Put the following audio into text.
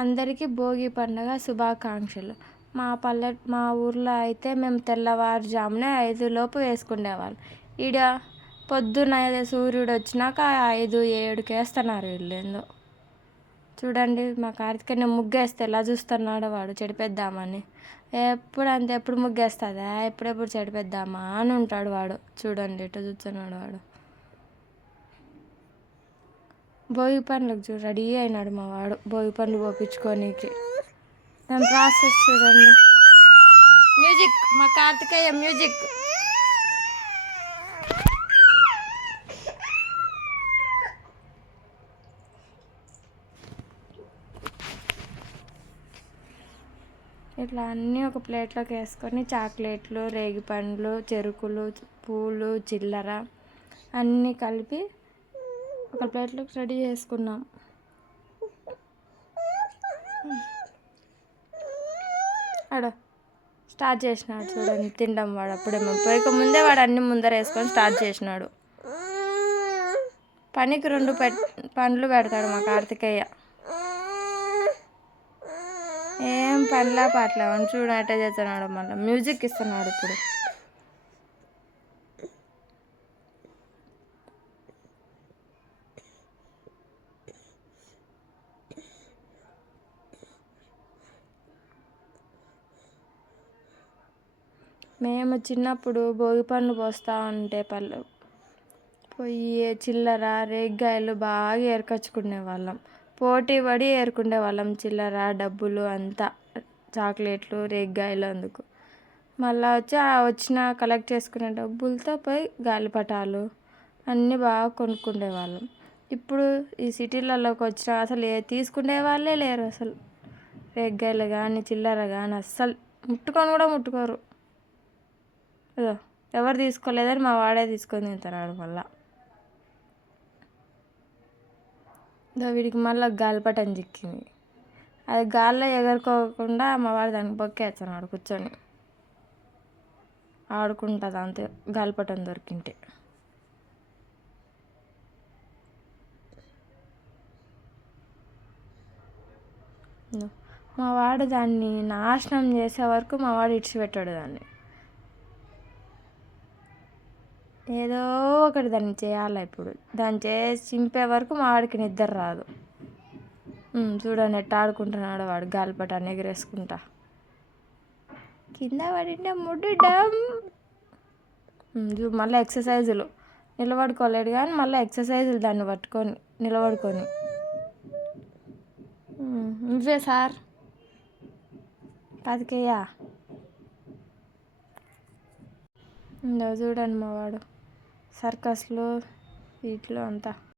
అందరికీ భోగి పండుగ శుభాకాంక్షలు. మా ఊర్లో అయితే మేము తెల్లవారుజామునే 5 లోపు వేసుకునేవాళ్ళం. ఈడ పొద్దున సూర్యుడు వచ్చినాక 5, 7కి వేస్తున్నారు వీళ్ళేందో. చూడండి మా కార్తికేయ ముగ్గేస్తే ఎలా చూస్తున్నాడో వాడు చెడిపేద్దామని. ఎప్పుడు ముగ్గేస్తుందా, ఎప్పుడెప్పుడు చెడిపేద్దామా అని ఉంటాడు వాడు. చూడండి ఎట్లా చూస్తున్నాడు వాడు. భోగి పండ్లకు రెడీ అయినాడు మా వాడు, భోగి పండ్లు పోపించుకోనీకి. దాని ప్రాసెస్ చూడండి. మ్యూజిక్, మా కార్తికేయ మ్యూజిక్. ఇట్లా అన్నీ ఒక ప్లేట్లోకి వేసుకొని చాక్లెట్లు, రేగిపండ్లు, చెరుకులు, పూలు, చిల్లర అన్నీ కలిపి ఒక ప్లేట్లోకి రెడీ చేసుకున్నాం. స్టార్ట్ చేసినాడు చూడండి తినడం. వాడు అప్పుడేమో పోయక ముందే వాడు అన్ని ముందర వేసుకొని స్టార్ట్ చేసినాడు. పనికి 2 పండ్లు పెడతాడు మా కార్తికేయ. ఏం పనిలా పాటలా చూడ అట్టే చేస్తున్నాడు. మళ్ళీ మ్యూజిక్ ఇస్తున్నాడు ఇప్పుడు. మేము చిన్నప్పుడు భోగి పండ్లు పోస్తూ ఉంటే పొయ్యి చిల్లర, రేగ్గాయలు బాగా ఏరుకొచ్చుకునే వాళ్ళం. పోటీ పడి ఏరుకునే వాళ్ళం చిల్లర, డబ్బులు అంతా, చాక్లెట్లు, రేగ్గాయలు. అందుకు మళ్ళీ వచ్చిన కలెక్ట్ చేసుకునే డబ్బులతో పోయి గాలిపటాలు అన్నీ బాగా కొనుక్కునే వాళ్ళం. ఇప్పుడు ఈ సిటీలలోకి వచ్చిన అసలు తీసుకునే వాళ్ళే లేరు. అసలు రేగ్గాయలు కానీ చిల్లర కానీ అస్సలు ముట్టుకొని కూడా ముట్టుకోరు. ఎవరు తీసుకోలేదని మా వాడే తీసుకొని తింటున్నాడు. మళ్ళీ వీడికి మళ్ళీ గాలిపటం చిక్కింది. అది గాల్లో ఎగరుకోకుండా మా వాడు దానికి బొక్కేస్తున్నాడు కూర్చొని ఆడుకుంటుంది అంతే గాలిపటం దొరికింటే. మా వాడు దాన్ని నాశనం చేసే వరకు మా వాడు ఇడిచిపెట్టాడు దాన్ని. ఏదో ఒకటి దాన్ని చేయాలి. ఇప్పుడు దాన్ని చేసి చింపే వరకు మా వాడికి నిద్ర రాదు. చూడండి ఎట్ట ఆడుకుంటున్నాడు వాడు గాలిపటాన్ని ఎగరేసుకుంటా. కింద పడింటే ముడ్డు డమ్. మళ్ళీ ఎక్సర్సైజులు, నిలబడుకోలేడు కానీ మళ్ళీ ఎక్సర్సైజులు దాన్ని పట్టుకొని నిలబడుకొని. నువ్వే సార్ కార్తికేయ. చూడండి మా వాడు సర్కస్లో వీటిలో అంతా